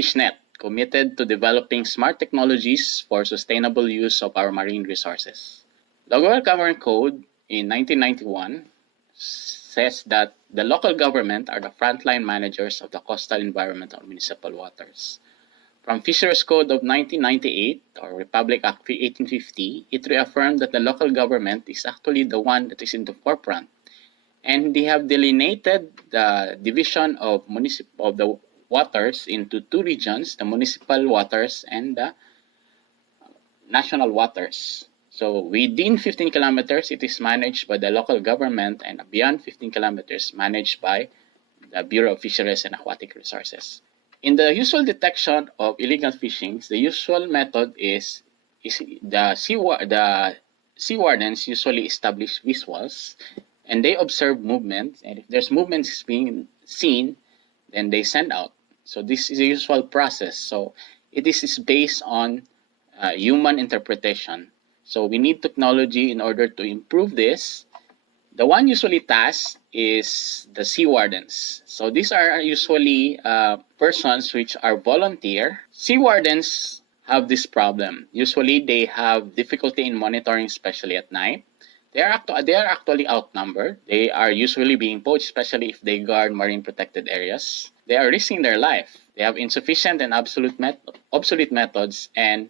ParrotFishNet, committed to developing smart technologies for sustainable use of our marine resources. The Local Government Code in 1991 says that the local government are the frontline managers of the coastal environment or municipal waters. From Fisheries Code of 1998 or Republic Act 1850, it reaffirmed that the local government is actually the one that is in the forefront. And they have delineated the division of the waters into two regions, the municipal waters and the national waters. So within 15 kilometers, it is managed by the local government, and beyond 15 kilometers, managed by the Bureau of Fisheries and Aquatic Resources. In the usual detection of illegal fishing, the usual method is the sea wardens usually establish visuals, and they observe movement, and if there's movements being seen, then they send out. So this is a usual process. So it is based on human interpretation. So we need technology in order to improve this. The one usually tasked is the sea wardens. So these are usually persons which are volunteer. Sea wardens have this problem. Usually they have difficulty in monitoring, especially at night. They are actually outnumbered. They are usually being poached, especially if they guard marine protected areas. They are risking their life. They have insufficient and obsolete methods, and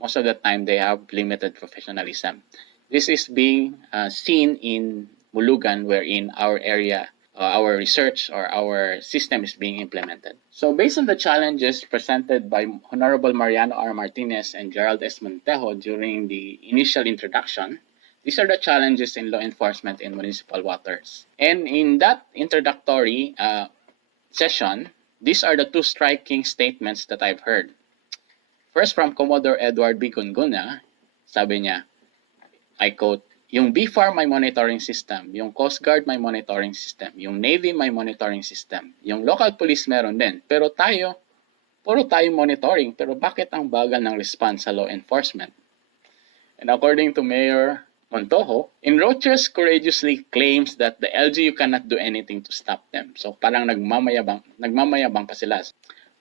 most of the time they have limited professionalism. This is being seen in Mulugan, wherein our area, our research or our system is being implemented. So based on the challenges presented by Honorable Mariano R. Martinez and Gerald S. Montejo during the initial introduction, these are the challenges in law enforcement in municipal waters. And in that introductory session, these are the two striking statements that I've heard. First, from Commodore Edward B. Gunguna, sabi niya, I quote, yung BFAR may monitoring system, yung Coast Guard may monitoring system, yung Navy may monitoring system, yung local police meron din. Pero puro tayo monitoring, pero bakit ang bagal ng response sa law enforcement? And according to Mayor Montojo, Enrochers courageously claims that the LGU cannot do anything to stop them. So parang nagmamayabang pa sila.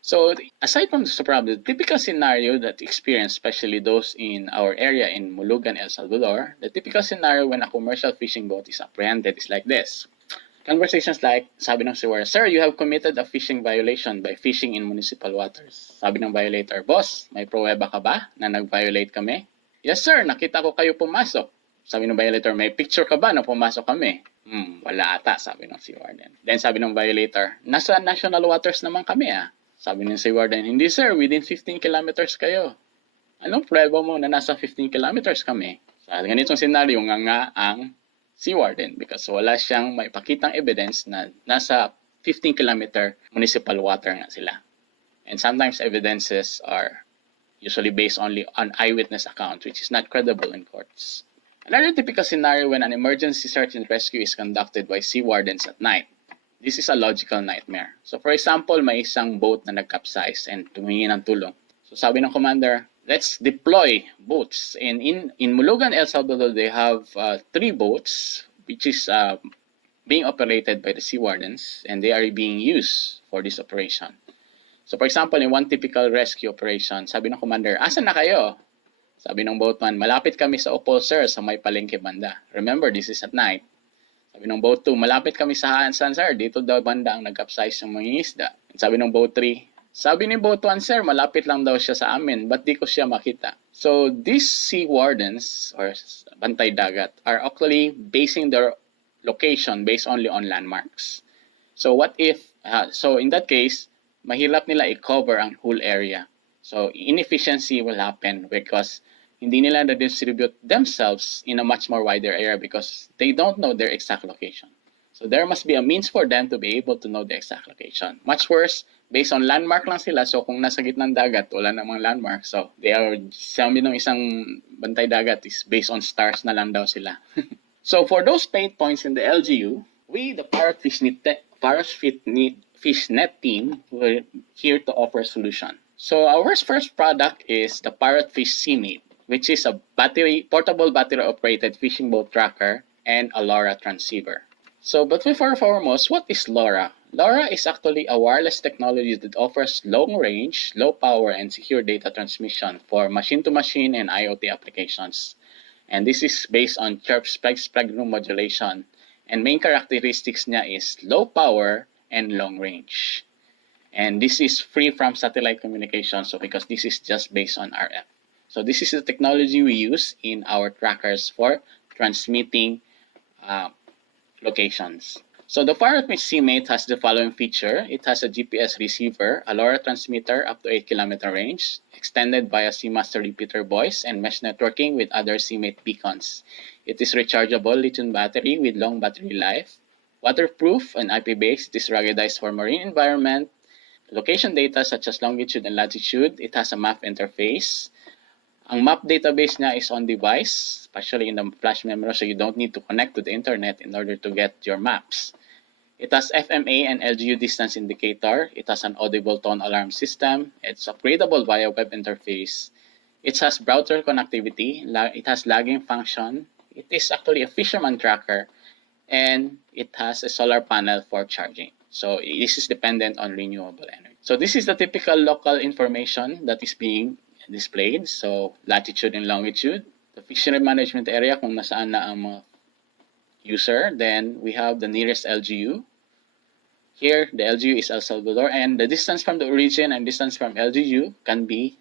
So aside from this problem, the typical scenario that experience, especially those in our area in Mulugan, El Salvador, the typical scenario when a commercial fishing boat is apprehended is like this. Conversations like, sabi ng seaworther, sir, you have committed a fishing violation by fishing in municipal waters. Sabi ng violator, boss, may pruweba ka ba na nag-violate kami? Yes sir, nakita ko kayo pumasok. Sabi ng violator, may picture ka ba na pumasok kami? Wala ata, sabi ng seawarden. Then sabi ng violator, nasa national waters naman kami ah. Sabi ng seawarden, hindi sir, within 15 kilometers kayo. Anong pruweba mo na nasa 15 kilometers kami? Sa ganitong senaryo nga ang seawarden because wala siyang maipakitang evidence na nasa 15-kilometer municipal water nga sila. And sometimes evidences are usually based only on eyewitness account, which is not credible in courts. Another typical scenario when an emergency search and rescue is conducted by sea wardens at night. This is a logical nightmare. So for example, may isang boat na nag-capsize and tumingi ng tulong. So sabi ng commander, let's deploy boats. And in Mulugan, El Salvador, they have 3 boats which is being operated by the sea wardens, and they are being used for this operation. So for example, in one typical rescue operation, sabi ng commander, asan na kayo? Sabi ng boatman, malapit kami sa Opol, sir, sa may palengke banda. Remember, this is at night. Sabi ng boat 2, malapit kami sa Hansan, sir. Dito daw banda ang nag-capsize ng mga isda. Sabi ng boat 3, sabi ni boat 1, sir, malapit lang daw siya sa amin. Ba't di ko siya makita? So these sea wardens or bantay dagat are actually basing their location based only on landmarks. So what if, so in that case, mahirap nila i-cover ang whole area. So inefficiency will happen because hindi nila na-distribute themselves in a much more wider area because they don't know their exact location. So there must be a means for them to be able to know the exact location. Much worse, based on landmark lang sila. So kung nasa gitnang dagat, wala namang landmark. So they are, sabi ng isang bantay dagat is based on stars na lang daw sila. So for those pain points in the LGU, we, the ParrotFishNet team, we're here to offer a solution. So our first product is the ParrotFish CMate, which is a portable battery-operated fishing boat tracker and a LoRa transceiver. So, but before foremost, what is LoRa? LoRa is actually a wireless technology that offers long range, low power, and secure data transmission for machine to machine and IoT applications. And this is based on chirp spectrum modulation. And main characteristics niya is low power and long range. And this is free from satellite communication, so because this is just based on RF. So this is the technology we use in our trackers for transmitting uh, locations. So the ParrotFish CMate has the following feature. It has a GPS receiver, a LoRa transmitter up to 8 km range, extended by a CMaster repeater voice, and mesh networking with other CMate beacons. It is rechargeable lithium battery with long battery life, waterproof and IP-based. It is ruggedized for marine environment. Location data such as longitude and latitude. It has a map interface. Ang map database niya is on device, especially in the flash memory, so you don't need to connect to the internet in order to get your maps. It has FMA and LGU distance indicator. It has an audible tone alarm system. It's upgradable via web interface. It has browser connectivity. It has lagging function. It is actually a fisherman tracker. And it has a solar panel for charging. So this is dependent on renewable energy. So this is the typical local information that is being displayed. So latitude and longitude, the fishery management area kung nasaan na ang mga user. Then we have the nearest LGU. Here, the LGU is El Salvador, and the distance from the origin and distance from LGU can be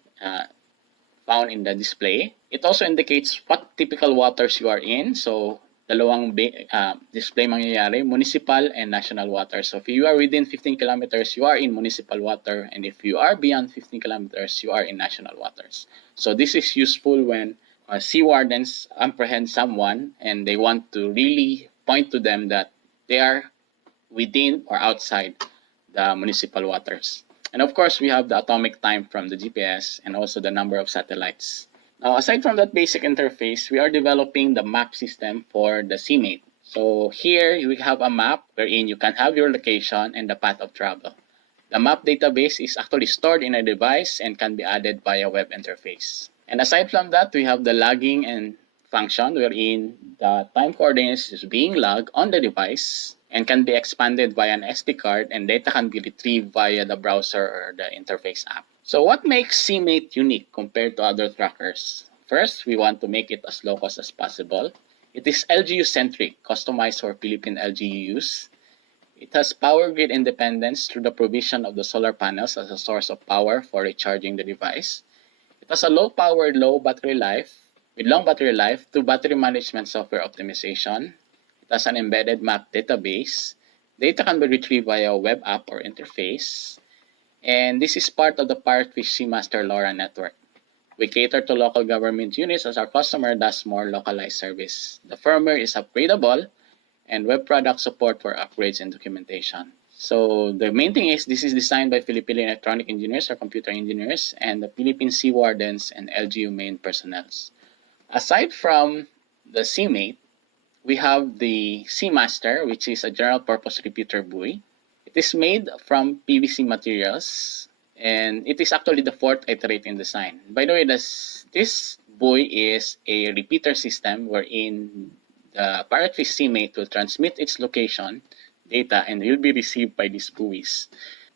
found in the display. It also indicates what typical waters you are in. So dalawang display mangyayari, municipal and national water. So if you are within 15 kilometers, you are in municipal water. And if you are beyond 15 kilometers, you are in national waters. So this is useful when sea wardens apprehend someone and they want to really point to them that they are within or outside the municipal waters. And of course, we have the atomic time from the GPS and also the number of satellites. Now, aside from that basic interface, we are developing the map system for the CMate. So here we have a map wherein you can have your location and the path of travel. The map database is actually stored in a device and can be added via web interface. And aside from that, we have the logging and function wherein the time coordinates is being logged on the device and can be expanded via an SD card, and data can be retrieved via the browser or the interface app. So what makes CMate unique compared to other trackers? First, we want to make it as low cost as possible. It is LGU-centric, customized for Philippine LGU use. It has power grid independence through the provision of the solar panels as a source of power for recharging the device. It has a low-powered, low battery life with long battery life to battery management software optimization. It has an embedded map database. Data can be retrieved via a web app or interface. And this is part of the ParrotFish CMaster LoRa network. We cater to local government units as our customer does more localized service. The firmware is upgradable and web product support for upgrades and documentation. So the main thing is this is designed by Philippine electronic engineers or computer engineers and the Philippine Sea Wardens and LGU main personnel. Aside from the CMate, we have the CMaster, which is a general purpose repeater buoy. It is made from PVC materials and it is actually the fourth iterate in design. By the way, this buoy is a repeater system wherein the ParrotFish CMate will transmit its location data and will be received by these buoys.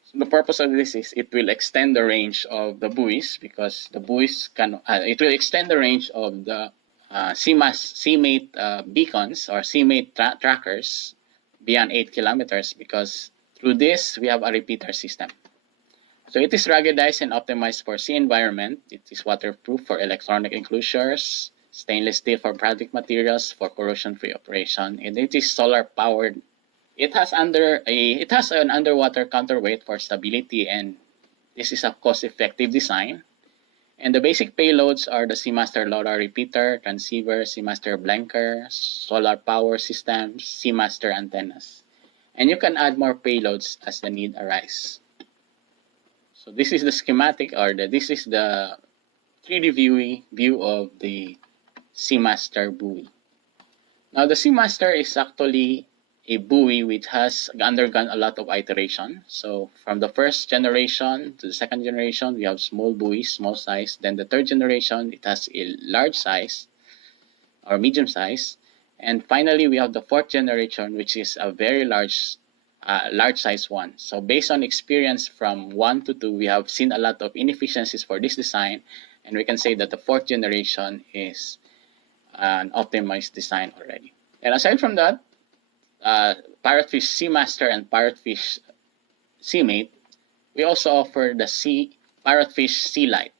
So the purpose of this is it will extend the range of the buoys because the buoys it will extend the range of the CMate beacons or CMate trackers beyond 8 kilometers because through this we have a repeater system. So it is ruggedized and optimized for sea environment. It is waterproof for electronic enclosures, stainless steel for project materials for corrosion-free operation, and it is solar powered. It has an underwater counterweight for stability, and this is a cost-effective design. And the basic payloads are the CMaster LoRa repeater, transceiver, CMaster blanker, solar power systems, CMaster antennas. And you can add more payloads as the need arise. So this is the schematic this is the 3D view of the CMaster buoy. Now the CMaster is actually a buoy which has undergone a lot of iteration. So from the first generation to the second generation, we have small buoys, small size. Then the third generation, it has a large size or medium size. And finally, we have the fourth generation, which is a very large size one. So based on experience from 1 to 2, we have seen a lot of inefficiencies for this design, and we can say that the fourth generation is an optimized design already. And aside from that, Parrotfish Seamaster and Parrotfish Seamate, we also offer the Parrotfish Sea Light.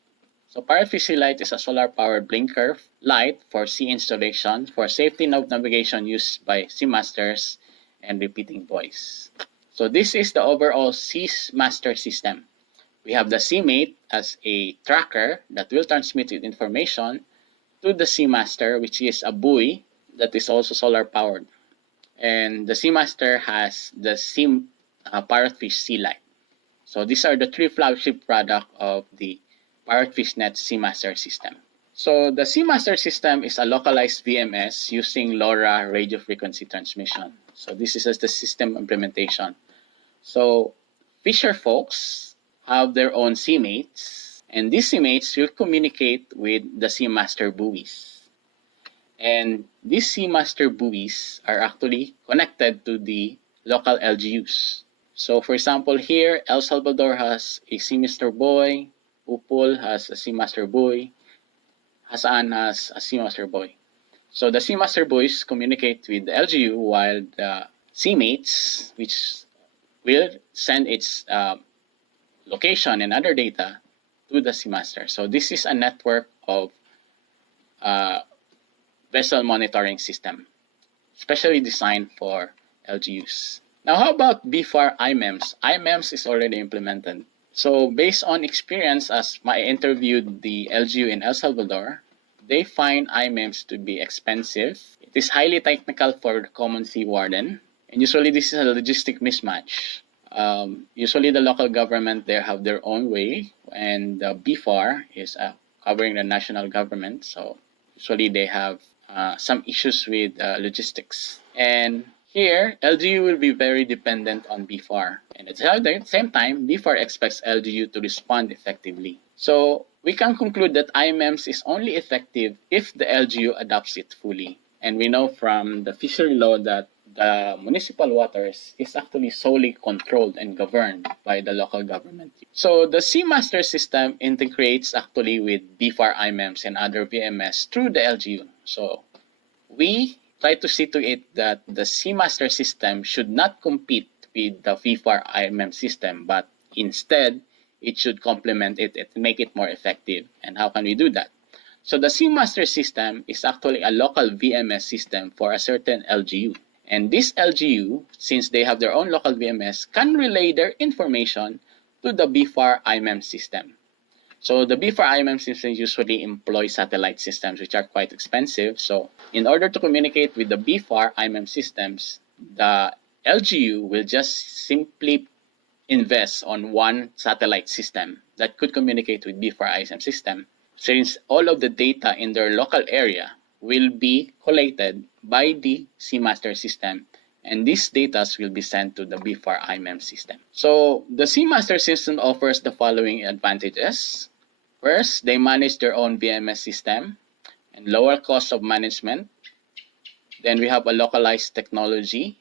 So Parrotfish Sea Light is a solar-powered blinker light for sea installation for safety navigation used by seamasters and repeating buoys. So this is the overall Seamaster system. We have the Seamate as a tracker that will transmit information to the Seamaster, which is a buoy that is also solar-powered. And the Seamaster has the Parrotfish Sea Light. So these are the three flagship products of the ParrotFishNet Seamaster system. So the Seamaster system is a localized VMS using LoRa radio frequency transmission. So this is the system implementation. So fisher folks have their own seamates, and these seamates will communicate with the Seamaster buoys. And these Seamaster buoys are actually connected to the local LGUs. So for example, here, El Salvador has a Seamaster buoy, Upol has a Seamaster buoy, Hassan has a Seamaster buoy. So the Seamaster buoys communicate with the LGU, while the seamates, which will send its location and other data to the Seamaster. So this is a network of vessel monitoring system, specially designed for LGUs. Now, how about BFAR IMEMS? IMEMS is already implemented. So based on experience, as I interviewed the LGU in El Salvador, they find IMEMS to be expensive. It is highly technical for the common sea warden, and usually this is a logistic mismatch. Usually the local government there have their own way, and the BFAR is covering the national government. So usually they have some issues with logistics. And here, LGU will be very dependent on BFAR. And at the same time, BFAR expects LGU to respond effectively. So we can conclude that IMEMS is only effective if the LGU adopts it fully. And we know from the fishery law that the municipal waters is actually solely controlled and governed by the local government. So the Seamaster system integrates actually with BFAR IMEMS and other VMS through the LGU. So we try to see to it that the Seamaster system should not compete with the VFAR IMM system, but instead it should complement it and make it more effective. And how can we do that? So the Seamaster system is actually a local VMS system for a certain LGU. And this LGU, since they have their own local VMS, can relay their information to the BFAR IMM system. So the BFAR IMM systems usually employ satellite systems, which are quite expensive. So in order to communicate with the BFAR IMM systems, the LGU will just simply invest on one satellite system that could communicate with BFAR IMM system, since all of the data in their local area will be collated by the Seamaster system, and these data will be sent to the BFAR IMM system. So the Seamaster system offers the following advantages. First, they manage their own VMS system and lower cost of management. Then we have a localized technology,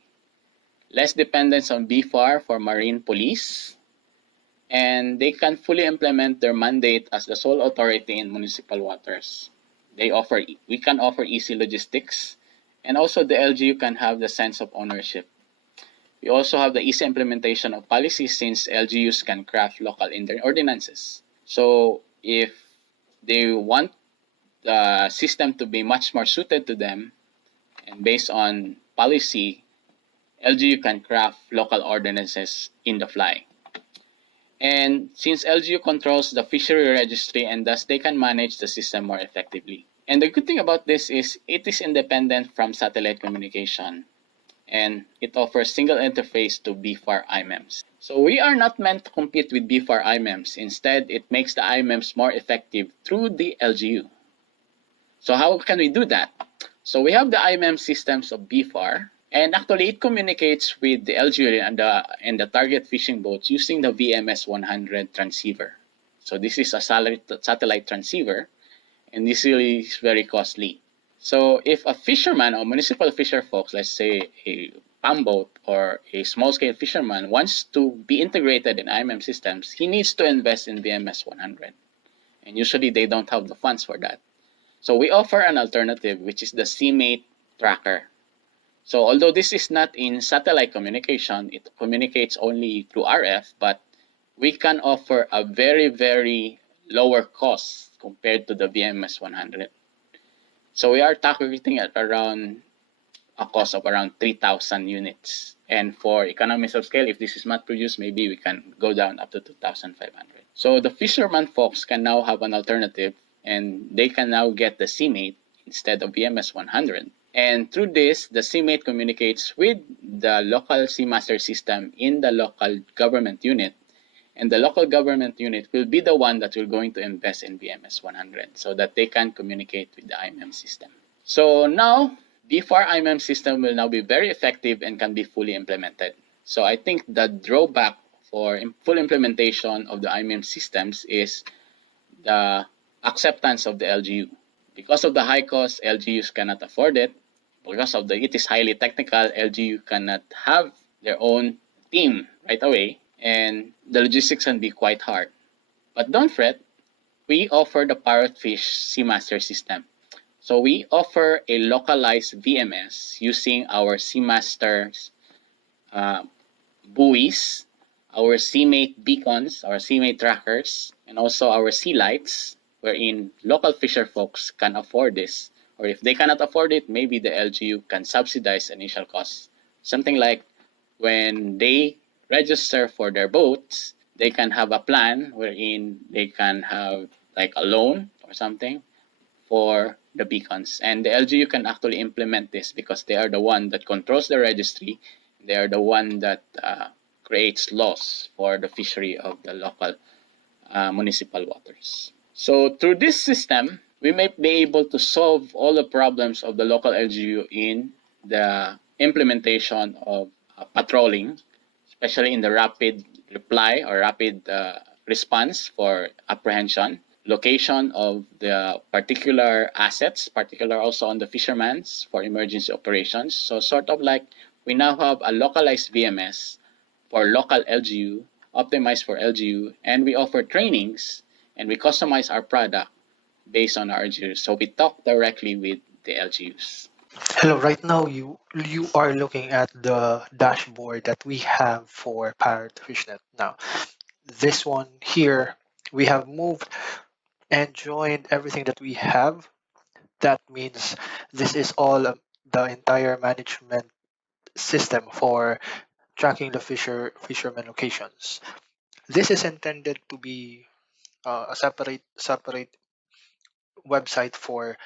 less dependence on BFAR for marine police, and they can fully implement their mandate as the sole authority in municipal waters. We can offer easy logistics, and also the LGU can have the sense of ownership. We also have the easy implementation of policies, since LGUs can craft local ordinances. So if they want the system to be much more suited to them, and based on policy, LGU can craft local ordinances in the fly. And since LGU controls the fishery registry, and thus they can manage the system more effectively. And the good thing about this is it is independent from satellite communication, and it offers single interface to BFAR IMEMS. So we are not meant to compete with BFAR IMEMS. Instead, it makes the IMEMS more effective through the LGU. So how can we do that? So we have the IMEMS systems of BFAR, and actually it communicates with the LGU and the target fishing boats using the VMS 100 transceiver. So this is a satellite transceiver, and this really is very costly. So if a fisherman or municipal fisher folks, let's say a palm boat or a small scale fisherman, wants to be integrated in IMM systems, he needs to invest in VMS 100. And usually they don't have the funds for that. So we offer an alternative, which is the CMate tracker. So although this is not in satellite communication, it communicates only through RF, but we can offer a very, very lower cost compared to the VMS 100. So we are targeting at around a cost of around 3,000 units. And for economies of scale, if this is mass produced, maybe we can go down up to 2,500. So the fisherman folks can now have an alternative, and they can now get the CMate instead of VMS 100. And through this, the CMate communicates with the local CMaster system in the local government unit, and the local government unit will be the one that will going to invest in VMS 100 so that they can communicate with the IMM system. So now, B4 IMM system will now be very effective and can be fully implemented. So I think the drawback for full implementation of the IMM systems is the acceptance of the LGU. Because of the high cost, LGUs cannot afford it. Because of the it is highly technical, LGU cannot have their own team right away, and the logistics can be quite hard. But don't fret, we offer the Parrotfish Seamaster system. So we offer a localized VMS using our Seamasters uh, buoys, our CMate beacons, our CMate trackers, and also our sea lights, wherein local fisher folks can afford this. Or if they cannot afford it, maybe the LGU can subsidize initial costs. Something like when they register for their boats, they can have a plan wherein they can have like a loan or something for the beacons. And the LGU can actually implement this because they are the one that controls the registry. They are the one that creates laws for the fishery of the local municipal waters. So through this system, we may be able to solve all the problems of the local LGU in the implementation of patrolling, especially in the rapid reply or rapid response for apprehension, location of the particular assets, particular also on the fishermen's for emergency operations. So sort of like we now have a localized VMS for local LGU, optimized for LGU, and we offer trainings and we customize our product based on our LGUs. So we talk directly with the LGUs. Hello, right now you are looking at the dashboard that we have for ParrotFishNet. Now, this one here, we have moved and joined everything that we have. That means this is all the entire management system for tracking the fisherman locations. This is intended to be a separate website for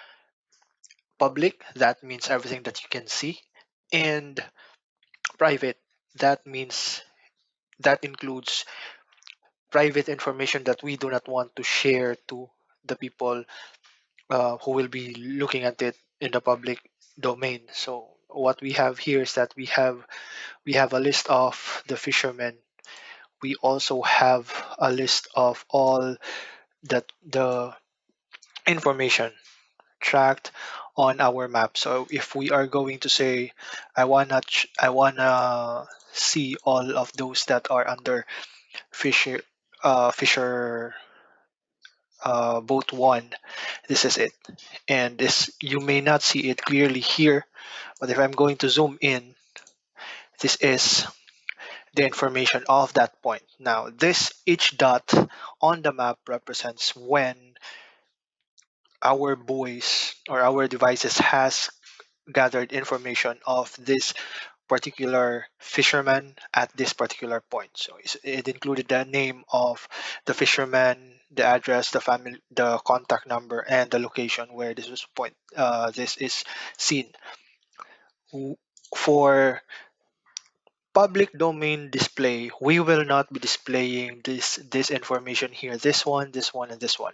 public. That means everything that you can see, and private. That means that includes private information that we do not want to share to the people who will be looking at it in the public domain. So what we have here is that we have a list of the fishermen. We also have a list of all the information tracked on our map. So if we are going to say I wanna see all of those that are under fisher fisher boat one, this is it. And this, you may not see it clearly here, but if I'm going to zoom in, this is the information of that point. Now this each dot on the map represents when our buoys or our devices has gathered information of this particular fisherman at this particular point. So it included the name of the fisherman, the address, the family, the contact number, and the location where this is seen. W- For public domain display, we will not be displaying this information here. This one, and this one,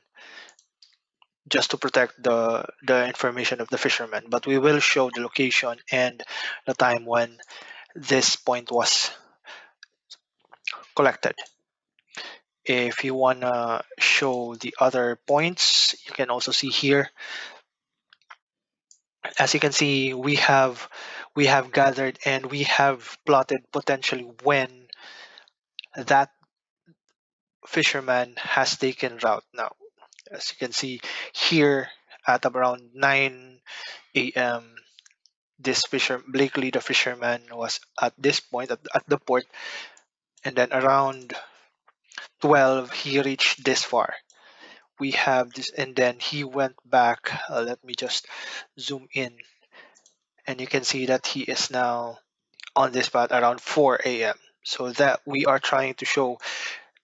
just to protect the information of the fisherman. But we will show the location and the time when this point was collected. If you want to show the other points, you can also see here As you can see, we have gathered and we have plotted potentially when that fisherman has taken route. Now, as you can see here, at around 9 a.m., this Blakely the fisherman was at this point at the port, and then around 12 he reached this far. We have this, and then he went back. Let me just zoom in, and you can see that he is now on this spot around 4 a.m. So that we are trying to show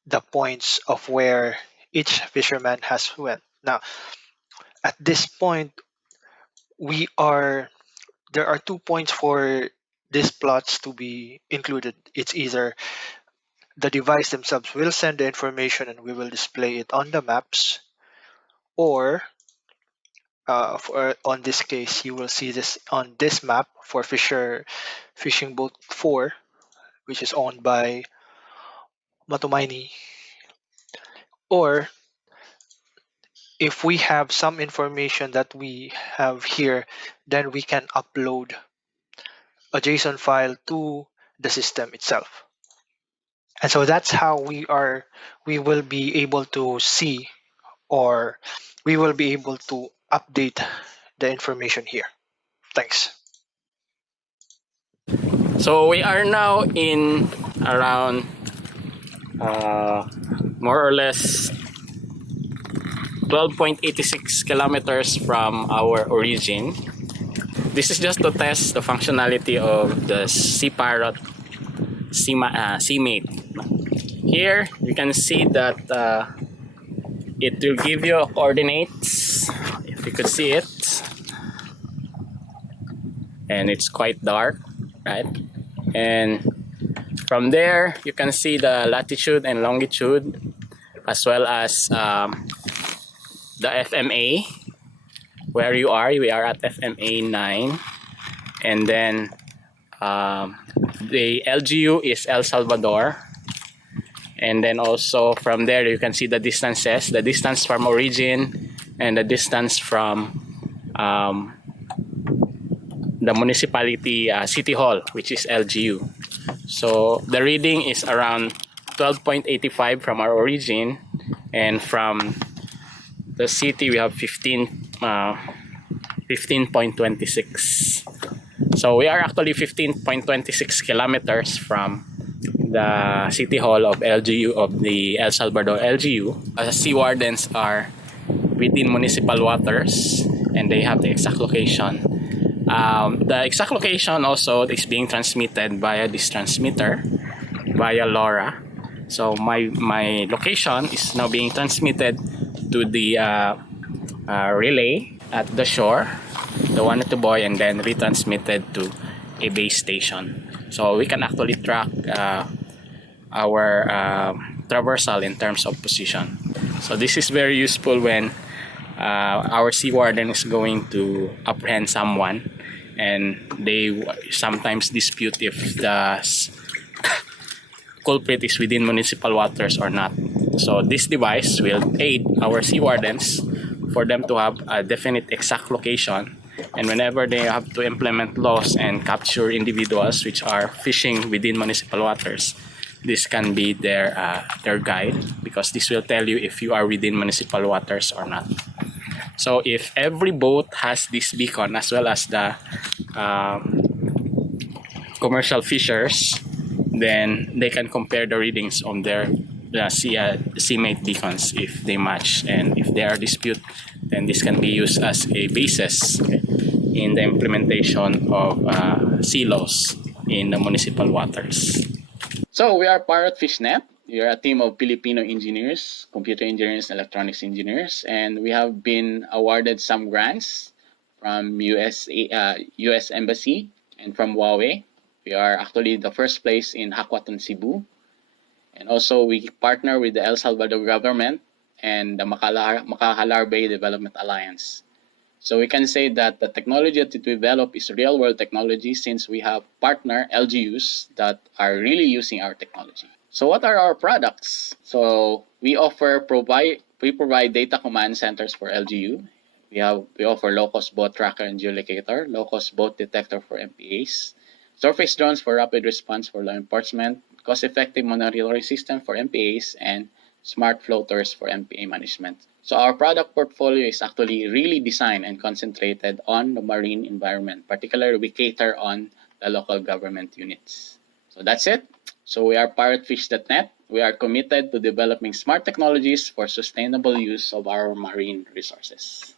the points of where each fisherman has went. Now, at this point, we are there are 2 points for these plots to be included. It's either the device themselves will send the information and we will display it on the maps, or on this case, you will see this on this map for Fishing Boat 4, which is owned by Matomaini. Or if we have some information that we have here, then we can upload a JSON file to the system itself. And so that's how we will be able to see, or we will be able to update the information here. Thanks. So we are now in around more or less 12.86 kilometers from our origin. This is just to test the functionality of the Sea Parrot Seamate. Here you can see that it will give you coordinates, if you could see it, and it's quite dark, right? And from there you can see the latitude and longitude, as well as the FMA where you are. We are at FMA 9, and then the LGU is El Salvador, and then also from there you can see the distances, the distance from origin and the distance from the municipality city hall, which is LGU. So the reading is around 12.85 from our origin, and from the city we have 15.26. So we are actually 15.26 kilometers from the city hall of LGU, of the El Salvador LGU. Sea wardens are within municipal waters, and they have the exact location. The exact location also is being transmitted via this transmitter, via LoRa. So my location is now being transmitted to the relay at the shore, the one at the buoy, and then retransmitted to a base station. So we can actually track our traversal in terms of position. So this is very useful when our sea warden is going to apprehend someone, and they sometimes dispute if the culprit is within municipal waters or not. So this device will aid our sea wardens for them to have a definite exact location, and whenever they have to implement laws and capture individuals which are fishing within municipal waters, this can be their guide, because this will tell you if you are within municipal waters or not. So if every boat has this beacon, as well as the commercial fishers, then they can compare the readings on their seamate beacons if they match, and if they are dispute, then this can be used as a basis in the implementation of sea laws in the municipal waters. So we are ParrotFishNet. We are a team of Filipino engineers, computer engineers, electronics engineers, and we have been awarded some grants from US Embassy and from Huawei. We are actually the first place in Hakwaton, Cebu. And also we partner with the El Salvador government and the Makahalar Bay Development Alliance. So we can say that the technology that we develop is real world technology, since we have partner LGUs that are really using our technology. So what are our products? So we provide data command centers for LGU. We offer low-cost boat tracker and geolocator, low-cost boat detector for MPAs, surface drones for rapid response for law enforcement, cost-effective monitoring system for MPAs, and smart floaters for MPA management. So our product portfolio is actually really designed and concentrated on the marine environment. Particularly, we cater on the local government units. So that's it. So we are ParrotFishNet. We are committed to developing smart technologies for sustainable use of our marine resources.